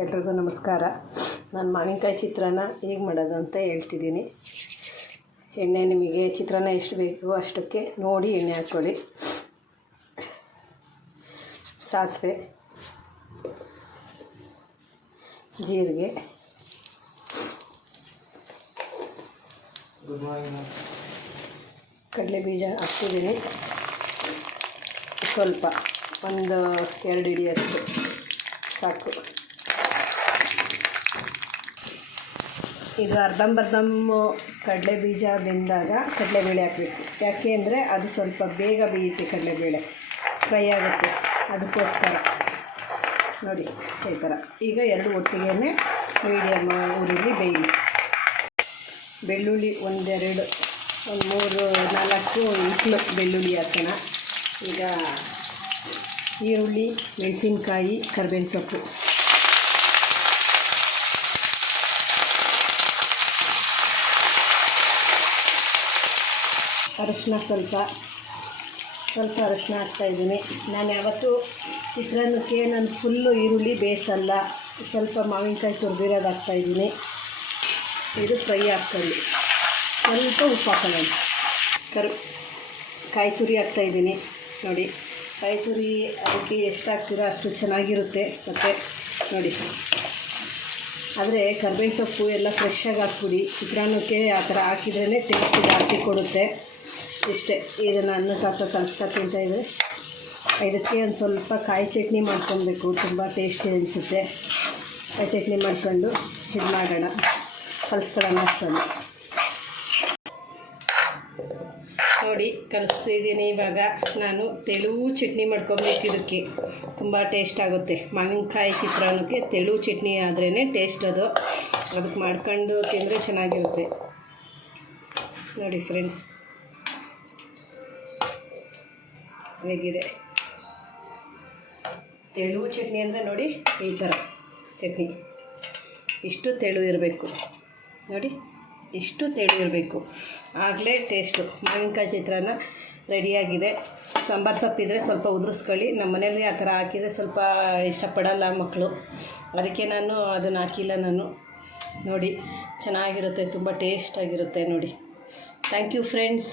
ಎಲ್ರಿಗೂ ನಮಸ್ಕಾರ. ನಾನು ಮಾವಿನಕಾಯಿ ಚಿತ್ರಾನ್ನ ಹೇಗೆ ಮಾಡೋದು ಅಂತ ಹೇಳ್ತಿದ್ದೀನಿ. ಎಣ್ಣೆ ನಿಮಗೆ ಚಿತ್ರಾನ್ನ ಎಷ್ಟು ಬೇಕು ಅಷ್ಟಕ್ಕೆ ನೋಡಿ ಎಣ್ಣೆ ಹಾಕ್ಕೊಳ್ಳಿ ಸಾಸಿವೆ, ಜೀರಿಗೆ ಕಡಲೆ ಬೀಜ ಹಾಕ್ತಿದ್ದೀನಿ. ಸ್ವಲ್ಪ, ಒಂದು ಎರಡು ಹಿಡಿಯಷ್ಟು ಸಾಕು. ಇದು ಅರ್ಧಂಬರ್ಧಮ್ಮು ಕಡಲೆ ಬೀಜ ಬೆಂದಾಗ ಕಡಲೆಬೇಳೆ ಹಾಕಬೇಕು. ಯಾಕೆ ಅಂದರೆ ಅದು ಸ್ವಲ್ಪ ಬೇಗ ಬೇಯುತ್ತೆ ಕಡಲೆಬೇಳೆ. ಫ್ರೈ ಆಗುತ್ತೆ. ಅದಕ್ಕೋಸ್ಕರ. ನೋಡಿ, ಈ ಥರ. ಈಗ ಎರಡು ಒಟ್ಟಿಗೆ ಮೀಡಿಯಮ್ ಊರಲ್ಲಿ ಬೇಯಲಿ ಬೆಳ್ಳುಳ್ಳಿ ಒಂದೆರಡು, ಒಂದು ಮೂರು, ನಾಲ್ಕು ಇಟ್ಲು ಬೆಳ್ಳುಳ್ಳಿ ಹಾಕೋಣ. ಈಗ ಈರುಳ್ಳಿ, ಮೆಣಸಿನ್ಕಾಯಿ, ಕರ್ಬೇವಿನ ಸೊಪ್ಪು. ಅರಶಿನ ಸ್ವಲ್ಪ ಸ್ವಲ್ಪ ಅರಶಿನ ಹಾಕ್ತಾಯಿದ್ದೀನಿ ನಾನು ಯಾವತ್ತೂ ಚಿತ್ರಾನ್ನಕ್ಕೆ ನಾನು ಫುಲ್ಲು ಈರುಳ್ಳಿ ಬೇಯಿಸಲ್ಲ ಸ್ವಲ್ಪ ಮಾವಿನಕಾಯಿ ತುರಿದಿರೋದು ಹಾಕ್ತಾಯಿದ್ದೀನಿ ಇದು ಫ್ರೈ ಹಾಕ್ಕೊಳ್ಳಿ ಸ್ವಲ್ಪ ಉಪ್ಪು ಹಾಕೋಣ. ಕರು, ಕಾಯಿ ತುರಿ ಹಾಕ್ತಾಯಿದ್ದೀನಿ ನೋಡಿ, ಕಾಯಿ ತುರಿ ಅದಕ್ಕೆ ಎಷ್ಟು ಹಾಕ್ತೀರೋ ಅಷ್ಟು ಚೆನ್ನಾಗಿರುತ್ತೆ. ಮತ್ತು ನೋಡಿ. ಆದರೆ ಕರ್ಬೇವಿನ ಸೊಪ್ಪು ಎಲ್ಲ ಫ್ರೆಶ್ಶಾಗಿ ಹಾಕ್ಬಿಡಿ. ಚಿತ್ರಾನ್ನಕ್ಕೆ ಆ ಥರ ಹಾಕಿದ್ರೇ ಟೇಸ್ಟ್ ಜಾಸ್ತಿ ಕೊಡುತ್ತೆ. ಇಷ್ಟೇ. ಇದನ್ನು ಅನ್ನಕ್ಕೆ ಹಾಕೋ ಕಲಿಸ್ತಾ ತಿಂತಾಯಿದ್ರೆ ಇದಕ್ಕೆ ಒಂದು ಸ್ವಲ್ಪ ಕಾಯಿ ಚಟ್ನಿ ಮಾಡ್ಕೊಬೇಕು. ತುಂಬ ಟೇಸ್ಟಿ ಅನಿಸುತ್ತೆ. ಕಾಯಿ ಚಟ್ನಿ ಮಾಡ್ಕೊಂಡು ಇದು ಮಾಡೋಣ. ಕಲಿಸ್ಕೊಳ್ಳೋಣ ಅಷ್ಟೊಂದು. ನೋಡಿ ಕಲಿಸ್ತಿದ್ದೀನಿ ಇವಾಗ. ನಾನು ತೆಳು ಚಟ್ನಿ ಮಾಡ್ಕೊಬೇಕು ಇದಕ್ಕೆ. ತುಂಬ ಟೇಸ್ಟ್ ಆಗುತ್ತೆ. ಮಾವಿನಕಾಯಿ ಚಿತ್ರಾನ್ನಕ್ಕೆ ತೆಳು ಚಟ್ನಿ ಆದ್ರೇ ಟೇಸ್ಟ್ ಅದು. ಅದಕ್ಕೆ ಮಾಡ್ಕೊಂಡು ತಿಂದರೆ ಚೆನ್ನಾಗಿರುತ್ತೆ. ನೋಡಿ ಫ್ರೆಂಡ್ಸ್ ಹೇಗಿದೆ ತೆಳು ಚಟ್ನಿ ಅಂದರೆ ನೋಡಿ ಈ ಥರ ಚಟ್ನಿ. ಇಷ್ಟು ತೆಳು ಇರಬೇಕು. ನೋಡಿ, ಇಷ್ಟು ತೆಳು ಇರಬೇಕು. ಆಗಲೇ ಟೇಸ್ಟು ಮಾವಿನಕಾಯಿ ಚಿತ್ರಾನ್ನ ರೆಡಿಯಾಗಿದೆ. ಸಾಂಬಾರು ಸೊಪ್ಪಿದ್ರೆ ಸ್ವಲ್ಪ ಉದುರಿಸ್ಕೊಳ್ಳಿ. ನಮ್ಮ ಮನೇಲಿ ಆ ಥರ ಹಾಕಿದರೆ ಸ್ವಲ್ಪ ಇಷ್ಟಪಡಲ್ಲ ಮಕ್ಕಳು ಅದಕ್ಕೆ ನಾನು ಅದನ್ನು ಹಾಕಿಲ್ಲ ನಾನು. ನೋಡಿ, ಚೆನ್ನಾಗಿರುತ್ತೆ, ತುಂಬ ಟೇಸ್ಟಾಗಿರುತ್ತೆ ನೋಡಿ. Thank you friends